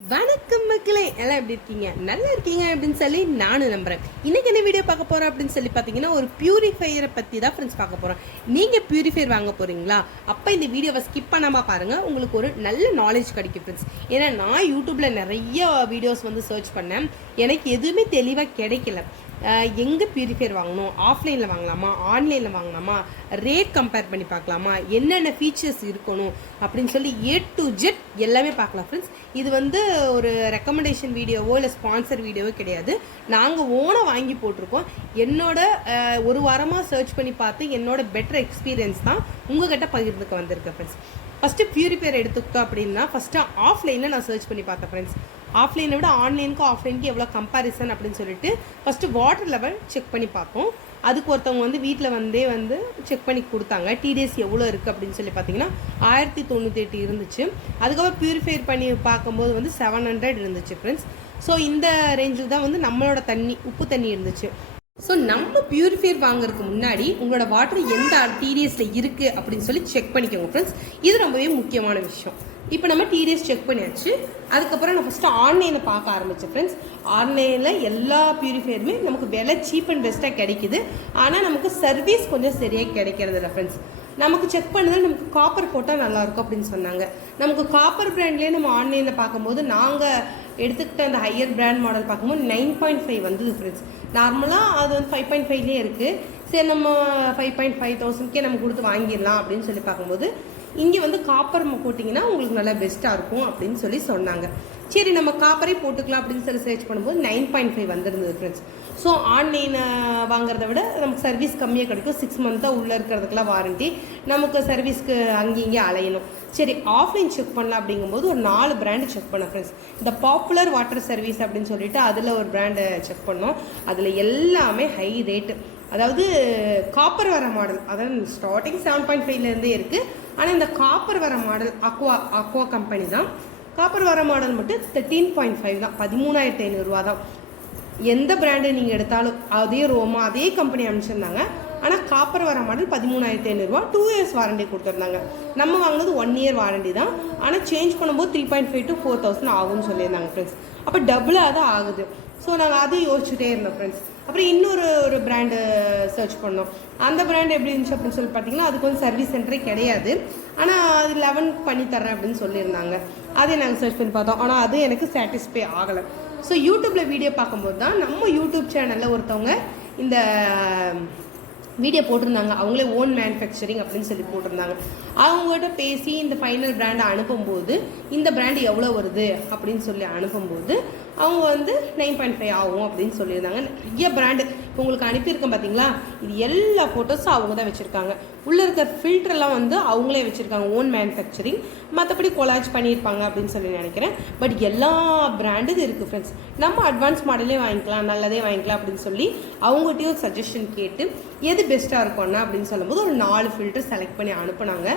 வணக்கம் மக்களே, எல்லாம் எப்படி இருக்கீங்க? நல்லா இருக்கீங்க அப்படின்னு சொல்லி நானும் நம்புறேன். இன்னைக்கு என்ன வீடியோ பார்க்க போறோம் அப்படின்னு சொல்லி பார்த்தீங்கன்னா, ஒரு பியூரிஃபையரை பற்றி தான் ஃப்ரெண்ட்ஸ் பார்க்க போறோம். நீங்க பியூரிஃபையர் வாங்க போறீங்களா? அப்போ இந்த வீடியோவை ஸ்கிப் பண்ணாம பாருங்க, உங்களுக்கு ஒரு நல்ல நாலேஜ் கிடைக்கும் ஃப்ரெண்ட்ஸ். ஏன்னா நான் யூடியூப்ல நிறைய வீடியோஸ் வந்து சர்ச் பண்ணேன், எனக்கு எதுவுமே தெளிவாக கிடைக்கல. எங்கே பியூரிஃபையர் வாங்கணும், ஆஃப்லைனில் வாங்கலாமா, ஆன்லைனில் வாங்கலாமா, ரேட் கம்பேர் பண்ணி பார்க்கலாமா, என்னென்ன ஃபீச்சர்ஸ் இருக்கணும் அப்படின்னு சொல்லி A to Z எல்லாமே பார்க்கலாம் ஃப்ரெண்ட்ஸ். இது வந்து ஒரு ரெக்கமெண்டேஷன் வீடியோவோ இல்லை ஸ்பான்சர் வீடியோவோ கிடையாது. நாங்கள் ஓனாக வாங்கி போட்டிருக்கோம். என்னோட ஒரு வாரமாக சர்ச் பண்ணி பார்த்து என்னோட பெட்டர் எக்ஸ்பீரியன்ஸ் தான் உங்ககிட்ட பகிர்ந்துக்க வந்திருக்கேன் ஃப்ரெண்ட்ஸ். ஃபஸ்ட்டு பியூரிஃபையர் எடுத்துக்கிட்டோம் அப்படின்னா ஃபஸ்ட்டு ஆஃப்லைனில் நான் சர்ச் பண்ணி பார்த்தேன் ஃப்ரெண்ட்ஸ். ஆஃப்லைனை விட ஆன்லைனுக்கும் ஆஃப்லைனுக்கு எவ்வளோ கம்பேரிசன் அப்படின்னு சொல்லிட்டு ஃபஸ்ட்டு வாட்டர் லெவல் செக் பண்ணி பார்த்தோம். அதுக்கு ஒருத்தவங்க வந்து வீட்டில் வந்து செக் பண்ணி கொடுத்தாங்க. டிடிஎஸ் எவ்வளோ இருக்குது அப்படின்னு சொல்லி பார்த்தீங்கன்னா 1098 இருந்துச்சு. அதுக்கப்புறம் பியூரிஃபையர் பண்ணி பார்க்கும்போது வந்து 700 இருந்துச்சு ஃப்ரெண்ட்ஸ். ஸோ இந்த ரேஞ்சில் தான் வந்து நம்மளோட உப்பு தண்ணி இருந்துச்சு. ஸோ நம்ம பியூரிஃபையர் வாங்குறதுக்கு முன்னாடி உங்களோட வாட்டர் எந்த டிடிஎஸில் இருக்குது அப்படின்னு சொல்லி செக் பண்ணிக்கோங்க ஃப்ரெண்ட்ஸ். இது ரொம்பவே முக்கியமான விஷயம். இப்போ நம்ம டிடிஎஸ் செக் பண்ணியாச்சு. அதுக்கப்புறம் நான் ஃபஸ்ட்டு ஆன்லைனில் பார்க்க ஆரம்பித்தேன் ஃப்ரெண்ட்ஸ். ஆன்லைனில் எல்லா பியூரிஃபையருமே நமக்கு விலை சீப் அண்ட் பெஸ்ட்டாக கிடைக்குது. ஆனால் நமக்கு சர்வீஸ் கொஞ்சம் சரியாக கிடைக்கிறது இல்லை ஃப்ரெண்ட்ஸ். நமக்கு செக் பண்ணதில் நமக்கு காப்பர் போட்டால் நல்லாயிருக்கும் அப்படின்னு சொன்னாங்க. நமக்கு காப்பர் பிராண்ட்லேயே நம்ம ஆன்லைனில் பார்க்கும்போது நாங்கள் எடுத்துக்கிட்ட அந்த ஹையர் பிராண்ட் மாடல் பார்க்கும்போது 9.5 வந்தது ஃப்ரெண்ட்ஸ். நார்மலாக அது வந்து 5.5லேயே இருக்குது. சரி, நம்ம 5,500 நம்ம கொடுத்து வாங்கிடலாம் அப்படின்னு சொல்லி பார்க்கும்போது இங்கே வந்து காப்பர் போட்டிங்கன்னா உங்களுக்கு நல்லா பெஸ்ட்டாக இருக்கும் அப்படின்னு சொல்லி சொன்னாங்க. சரி, நம்ம காப்பரே போட்டுக்கலாம் அப்படின்னு சொல்லி சர்ச் பண்ணும்போது 9.5 வந்துருந்தது ஃப்ரெண்ட்ஸ். ஸோ ஆன்லைனை வாங்குறத விட நமக்கு சர்வீஸ் கம்மியாக கிடைக்கும். 6 மந்த்தாக உள்ளே இருக்கிறதுக்கெல்லாம் வாரண்ட்டி. நமக்கு சர்வீஸ்க்கு அங்கேயும் அலையணும். சரி, ஆஃப்லைன் செக் பண்ணலாம் அப்படிங்கும்போது ஒரு 4 பிராண்டு செக் பண்ணேன் ஃப்ரெண்ட்ஸ். இந்த பாப்புலர் வாட்டர் சர்வீஸ் அப்படின்னு சொல்லிட்டு அதில் ஒரு பிராண்டை செக் பண்ணோம். அதில் எல்லாமே ஹை ரேட்டு. அதாவது காப்பர் வர மாடல், அதாவது ஸ்டார்டிங் 7.5லேருந்தே இருக்குது. ஆனால் இந்த காப்பர் வர மாடல் அக்வா கம்பெனி தான். காப்பர் வர மாடல் மட்டும் 13.5 தான், 13,500 தான். எந்த பிராண்டு நீங்கள் எடுத்தாலும் அதே ரோமா அதே கம்பெனி அனுப்பிச்சிருந்தாங்க. ஆனால் காப்பர் வர மாடல் 13,500, 2 years வாரண்டி கொடுத்துருந்தாங்க. நம்ம வாங்கினது 1 year வாரண்டி தான். ஆனால் சேஞ்ச் பண்ணும்போது 3.5 to 4,000 ஆகும்னு சொல்லியிருந்தாங்க ஃப்ரெண்ட்ஸ். அப்போ டபுளாக தான் ஆகுது. ஸோ நாங்கள் அதை யோசிச்சுட்டே இருந்தோம் ஃப்ரெண்ட்ஸ். அப்புறம் இன்னொரு பிராண்டு சர்ச் பண்ணோம். அந்த பிராண்ட் எப்படி இருந்துச்சு அப்படின்னு சொல்லி பார்த்தீங்கன்னா அதுக்கு வந்து சர்வீஸ் சென்டரே கிடையாது. ஆனால் அது 11 பண்ணி தரேன் அப்படின்னு சொல்லியிருந்தாங்க. அதை நாங்கள் சர்ச் பண்ணி பார்த்தோம். ஆனால் அது எனக்கு சாட்டிஸ்ஃபை ஆகலை. ஸோ யூடியூப்பில் வீடியோ பார்க்கும்போது தான் நம்ம யூடியூப் சேனலில் ஒருத்தவங்க இந்த வீடியோ போட்டிருந்தாங்க. அவங்களே ஓன் மேனுஃபேக்சரிங் அப்படின்னு சொல்லி போட்டிருந்தாங்க. அவங்ககிட்ட பேசி இந்த ஃபைனல் பிராண்டை அனுப்பும்போது இந்த பிராண்டு எவ்வளோ வருது அப்படின்னு சொல்லி அனுப்பும்போது அவங்க வந்து 9.5 ஆகும் அப்படின்னு சொல்லியிருந்தாங்க. நிறைய பிராண்டு உங்களுக்கு அனுப்பியிருக்கேன் பார்த்தீங்களா, இது எல்லா ஃபோட்டோஸும் அவங்க தான் வச்சுருக்காங்க. உள்ளே இருக்கிற ஃபில்டர்லாம் வந்து அவங்களே வச்சுருக்காங்க, ஓன் மேனுஃபேக்சரிங். மற்றபடி கொலாஜ் பண்ணியிருப்பாங்க அப்படின்னு சொல்லி நினைக்கிறேன். பட் எல்லா பிராண்டும் இருக்குது ஃப்ரெண்ட்ஸ். நம்ம அட்வான்ஸ் மாடலே வாங்கிக்கலாம், நல்லதே வாங்கிக்கலாம் அப்படின்னு சொல்லி அவங்ககிட்டயும் சஜஷன் கேட்டு எது பெஸ்ட்டாக இருக்கும்னா அப்படின்னு சொல்லும்போது ஒரு 4 ஃபில்டர் செலக்ட் பண்ணி அனுப்புனாங்க.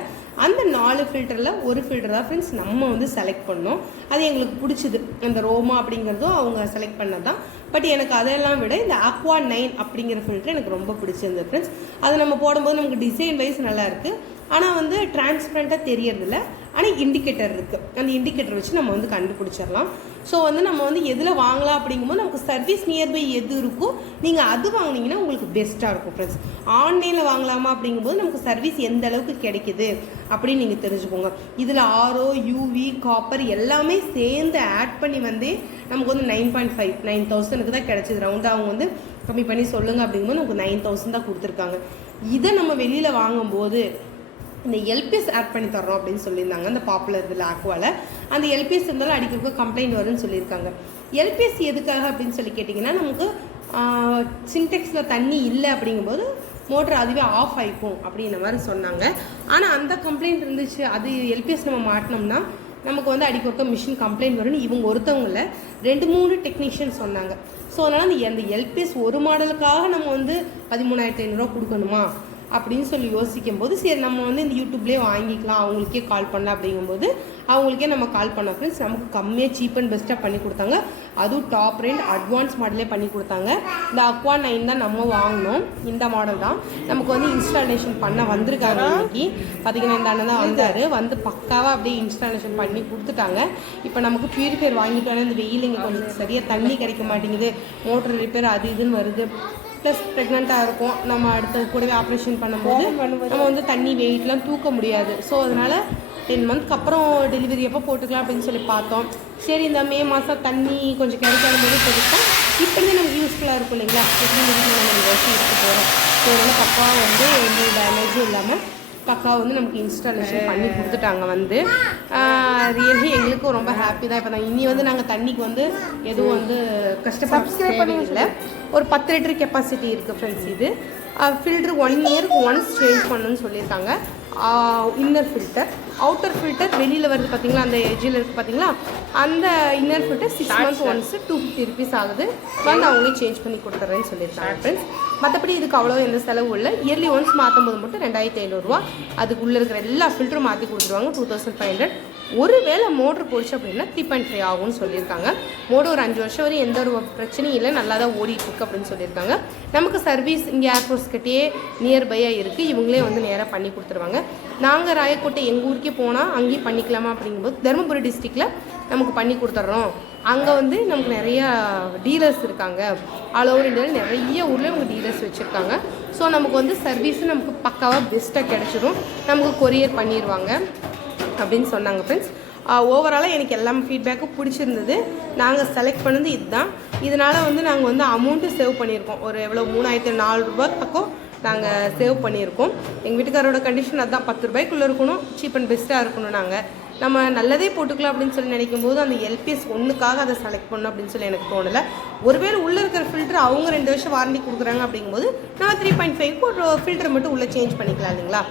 அந்த 4 ஃபில்டரில் ஒரு ஃபில்டர் தான் ஃப்ரெண்ட்ஸ் நம்ம வந்து செலக்ட் பண்ணோம். அது எங்களுக்கு பிடிச்சிது. அந்த ரோமா அப்படிங்கிறதும் அவங்க செலக்ட் பண்ணது தான். பட் எனக்கு அதெல்லாம் விட இந்த Aqua 9 அப்படிங்கிற ஃபில்டர் எனக்கு ரொம்ப பிடிச்சிருந்தது ஃப்ரெண்ட்ஸ். அதை நம்ம போடும்போது நமக்கு டிசைன் வைஸ் நல்லா இருக்குது. ஆனால் வந்து டிரான்ஸ்பரண்ட்டாக தெரியறதில்ல. ஆனால் இண்டிகேட்டர் இருக்குது. அந்த இண்டிகேட்டர் வச்சு நம்ம வந்து கண்டுபிடிச்சிடலாம். ஸோ வந்து நம்ம வந்து எதில் வாங்கலாம் அப்படிங்கும்போது நமக்கு சர்வீஸ் நியர்பை எது இருக்கோ நீங்கள் அது வாங்கினீங்கன்னா உங்களுக்கு பெஸ்ட்டாக இருக்கும் ஃப்ரெண்ட்ஸ். ஆன்லைனில் வாங்கலாமா அப்படிங்கும்போது நமக்கு சர்வீஸ் எந்த அளவுக்கு கிடைக்குது அப்படின்னு நீங்கள் தெரிஞ்சுக்கோங்க. இதில் ஆரோ யூவி காப்பர் எல்லாமே சேர்ந்து ஆட் பண்ணி வந்து நமக்கு வந்து 9.5 9,000 தான் கிடச்சிது. ரவுண்டாக அவங்க வந்து கம்மி பண்ணி சொல்லுங்கள் அப்படிங்கும்போது நமக்கு 9,000 தான் கொடுத்துருக்காங்க. இதை நம்ம வெளியில் வாங்கும்போது இந்த எல்பிஎஸ் ஆட் பண்ணி தர்றோம் அப்படின்னு சொல்லியிருந்தாங்க. அந்த பாப்புலர் இதில் ஆக்வாவில் அந்த எல்பிஎஸ் இருந்தாலும் அடிக்கிறதுக்கு கம்ப்ளைண்ட் வரும்னு சொல்லியிருக்காங்க. எல்பிஎஸ் எதுக்காக அப்படின்னு சொல்லி கேட்டிங்கன்னா நமக்கு சின்டெக்ஸில் தண்ணி இல்லை அப்படிங்கும்போது மோட்டர் அதுவே ஆஃப் ஆகிக்கும் அப்படின்ற மாதிரி சொன்னாங்க. ஆனால் அந்த கம்ப்ளைண்ட் இருந்துச்சு. அது எல்பிஎஸ் நம்ம மாட்டினோம்னா நமக்கு வந்து அடிக்க மிஷின் கம்ப்ளைண்ட் வரும்னு இவங்க ஒருத்தவங்கள 2-3 டெக்னீஷியன் சொன்னாங்க. ஸோ அதனால் அந்த எல்பிஎஸ் ஒரு மாடலுக்காக நம்ம வந்து 13,500 கொடுக்கணுமா, அப்படின்னு சொல்லி யோசிக்கும் போது சரி நம்ம வந்து இந்த யூடியூப்லேயே வாங்கிக்கலாம், அவங்களுக்கே கால் பண்ணலாம் அப்படிங்கும்போது அவங்களுக்கே நம்ம கால் பண்ணோம் ஃப்ரெண்ட்ஸ். நமக்கு கம்மியாக சீப் அண்ட் பெஸ்ட்டாக பண்ணி கொடுத்தாங்க. அதுவும் டாப் ரேண்ட் அட்வான்ஸ் மாடலே பண்ணி கொடுத்தாங்க. இந்த Aqua 9 தான் நம்ம வாங்கினோம். இந்த மாடல் தான் நமக்கு வந்து இன்ஸ்டாலேஷன் பண்ண வந்திருக்காங்க. இன்னைக்கு பார்த்தீங்கன்னா இந்த அண்ணன் தான் வந்தார், வந்து பக்காவாக அப்படியே இன்ஸ்டாலேஷன் பண்ணி கொடுத்துட்டாங்க. இப்போ நமக்கு பியூரிஃபையர் வாங்கிட்டோன்னா இந்த வெயில் இங்கே கொஞ்சம் சரியாக தண்ணி கிடைக்க மாட்டேங்குது, மோட்டர் ரிப்பேர் அது இதுன்னு வருது. ப்ளஸ் ப்ரெக்னெண்ட்டாக இருக்கும், நம்ம அடுத்தது கூடவே ஆப்ரேஷன் பண்ணும்போது நம்ம வந்து தண்ணி வெயிட்லாம் தூக்க முடியாது. ஸோ அதனால் 10 மந்த்க்கு அப்புறம் டெலிவரி எப்போ போட்டுக்கலாம் அப்படின்னு சொல்லி பார்த்தோம். சரி இந்த மே மாதம் தண்ணி கொஞ்சம் கிடைக்காத போது போட்டுக்கிட்டோம். இப்போதே நமக்கு யூஸ்ஃபுல்லாக இருக்கும் இல்லைங்களா, எப்படி நம்ம வச்சு எடுத்து போகிறோம். ஸோ அதனால் பக்காவாக வந்து எந்த டேமேஜும் இல்லாமல் பக்கா வந்து நமக்கு இன்ஸ்டாலேஷன் பண்ணி கொடுத்துட்டாங்க. வந்து ரியலி எங்களுக்கும் ரொம்ப ஹாப்பி தான். இப்போ தான் இனி வந்து நாங்கள் தண்ணிக்கு வந்து எதுவும் வந்து கஷ்டப்பட இல்லை. ஒரு 10 லிட்டர் கெப்பாசிட்டி இருக்குது ஃப்ரெண்ட்ஸ். இது ஃபில்ட்ரு 1 இயருக்கு ஒன்ஸ் சேஞ்ச் பண்ணணும்னு சொல்லியிருக்காங்க. இன்னர் ஃபில்டர், அவுட்டர் ஃபில்டர் வெளியில் வருது பார்த்தீங்களா, அந்த எஜ்ஜில் இருக்குது பார்த்தீங்களா, அந்த inner filter 6 months once 250 rupees ஆகுது. வந்து அவங்களே சேஞ்ச் பண்ணி கொடுத்துட்றேன்னு சொல்லியிருக்காங்க ஃப்ரெண்ட்ஸ். மற்றபடி இதுக்கு அவ்வளோ எந்த செலவும் இல்லை. இயர்லி ஒன்ஸ் மாற்றும் போது மட்டும் 2500 ரூபா. அதுக்குள்ளே இருக்கிற எல்லா ஃபில்டரும் மாற்றி கொடுத்துருவாங்க 2500. ஒருவேளை மோட்ரு போயிடுச்சு அப்படின்னா 3.5 ஆகும்னு சொல்லியிருக்காங்க. மோட்டர் ஒரு 5 வருஷம் வரை எந்த ஒரு பிரச்சனையும் இல்லை, நல்லா தான் ஓடிட்டுருக்கு அப்படின்னு சொல்லியிருக்காங்க. நமக்கு சர்வீஸ் இங்கே ஏர்போர்ட்ஸ் கிட்டேயே நியர்பையாக இருக்குது, இவங்களே வந்து நேராக பண்ணி கொடுத்துருவாங்க. நாங்கள் ராயக்கோட்டை எங்கள் ஊருக்கே போனால் அங்கேயும் பண்ணிக்கலாமா அப்படிங்கும்போது தருமபுரி டிஸ்ட்ரிக்டில் நமக்கு பண்ணி கொடுத்துட்றோம். அங்கே வந்து நமக்கு நிறையா டீலர்ஸ் இருக்காங்க, ஆல் ஓவர் இந்தியாவில் நிறைய ஊரில் இவங்க டீலர்ஸ் வச்சுருக்காங்க. ஸோ நமக்கு வந்து சர்வீஸும் நமக்கு பக்காவாக பெஸ்ட்டாக கிடச்சிடும், நமக்கு கொரியர் பண்ணிடுவாங்க அப்படின்னு சொன்னாங்க ஃப்ரெண்ட்ஸ். ஓவராலாக எனக்கு எல்லாமே ஃபீட்பேக்கும் பிடிச்சிருந்தது. நாங்கள் செலக்ட் பண்ணது இதுதான். இதனால் வந்து நாங்கள் வந்து அமௌண்ட்டு சேவ் பண்ணியிருக்கோம். ஒரு எவ்வளோ 3400 ரூபாய் பக்கம் நாங்கள் சேவ் பண்ணியிருக்கோம். எங்கள் வீட்டுக்காரோட கண்டிஷன் அதுதான், 10 ரூபாய்க்குள்ளே இருக்கணும், சீப் அண்ட் பெஸ்ட்டாக இருக்கணும். நாங்கள் நம்ம நல்லதே போட்டுக்கலாம் அப்படின்னு சொல்லி நினைக்கும் போது அந்த LPS 1க்காக அதை செலக்ட் பண்ணணும் அப்படின்னு சொல்லி எனக்கு தோணலை. ஒருவேளை உள்ளே இருக்கிற ஃபில்டர் அவங்க 2 வருஷம் வாரண்டி கொடுக்குறாங்க அப்படிங்கும்போது நம்ம 3.5க்கு ஒரு ஃபில்டர் மட்டும் உள்ளே சேஞ்ச் பண்ணிக்கலாம் இல்லைங்களா.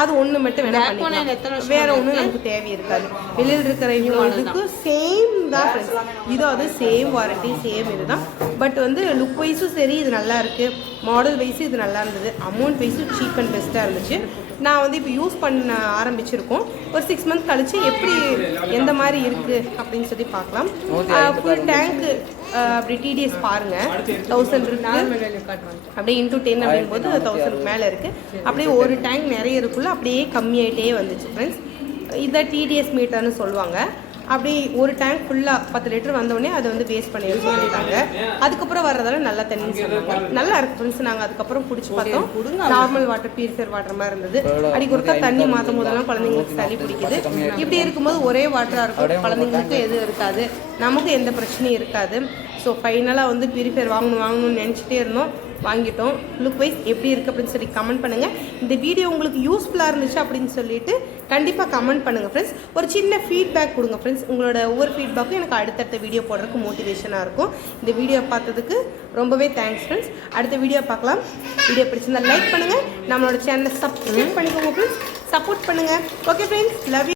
அது ஒன்று மட்டும் வேணா பண்ணிக்கலாம், வேற ஒன்றும் நமக்கு தேவை இருக்காது. வெளியில் இருக்கிற இதுக்கு சேம் தான் ஃப்ரெண்ட்ஸ். இதுவும் அது சேம் வாரண்டி சேம் இதுதான். பட் வந்து லுக் வைஸும் சரி இது நல்லா இருக்குது, மாடல் வைஸும் இது நல்லா இருந்தது, அமௌண்ட் வைஸும் சீப் அண்ட் பெஸ்ட்டாக இருந்துச்சு. நான் வந்து இப்போ யூஸ் பண்ண ஆரம்பிச்சிருக்கோம். ஒரு 6 மந்த் கழிச்சு எப்படி எந்த மாதிரி இருக்குது அப்படின்னு சொல்லி பார்க்கலாம். ஃபுல் டேங்க்கு அப்படி TDS பாருங்கள் 1000 இருக்குது, அப்படியே இன்டூ 10 அப்படிங்கும்போது 1000க்கு மேலே இருக்குது. அப்படியே ஒரு டேங்க் நிறைய இருக்குள்ள அப்படியே கம்மியாகிட்டே வந்துச்சு ஃப்ரெண்ட்ஸ். இதை TDS மீட்டர்னு சொல்லுவாங்க. அப்படி ஒரு டேங்க் ஃபுல்லாக 10 லிட்டர் வந்தோடனே அதை வந்து வேஸ்ட் பண்ணி சொல்லிட்டாங்க. அதுக்கப்புறம் வர்றதால நல்லா தண்ணின்னு சொன்னாங்க. நல்லா இருக்கு ஃப்ரெண்ட்ஸ். நாங்கள் அதுக்கப்புறம் பிடிச்சி பார்த்தோம், நார்மல் வாட்டர் பியூரிஃபையர் வாட்டர் மாதிரி இருந்தது. அடிக்கு ஒருக்கா தண்ணி மாற்றும் போதெல்லாம் குழந்தைங்களுக்கு சளி பிடிக்குது. இப்படி இருக்கும்போது ஒரே வாட்டராக இருக்கும், குழந்தைங்களுக்கு எதுவும் இருக்காது, நமக்கு எந்த பிரச்சனையும் இருக்காது. ஸோ ஃபைனலாக வந்து பியூரிஃபையர் வாங்கணும்னு நினச்சிட்டே இருந்தோம், வாங்கிட்டோம். லுக் வைஸ் எப்படி இருக்குது அப்படின்னு சொல்லி கமெண்ட் பண்ணுங்கள். இந்த வீடியோ உங்களுக்கு யூஸ்ஃபுல்லாக இருந்துச்சு அப்படின்னு சொல்லிட்டு கண்டிப்பாக கமெண்ட் பண்ணுங்கள் ஃப்ரெண்ட்ஸ். ஒரு சின்ன ஃபீட்பேக் கொடுங்க ஃப்ரெண்ட்ஸ். உங்களோட ஒவ்வொரு ஃபீட்பேக்கும் எனக்கு அடுத்தடுத்த வீடியோ போடுறதுக்கு மோட்டிவேஷனாக இருக்கும். இந்த வீடியோ பார்த்ததுக்கு ரொம்பவே தேங்க்ஸ் ஃப்ரெண்ட்ஸ். அடுத்த வீடியோ பார்க்கலாம். வீடியோ பிடிச்சிருந்தா லைக் பண்ணுங்கள், நம்மளோட சேனலை சப்ஸ்கிரைப் பண்ணிக்கோங்க ஃப்ரெண்ட்ஸ், சப்போர்ட் பண்ணுங்கள். Okay friends, love you.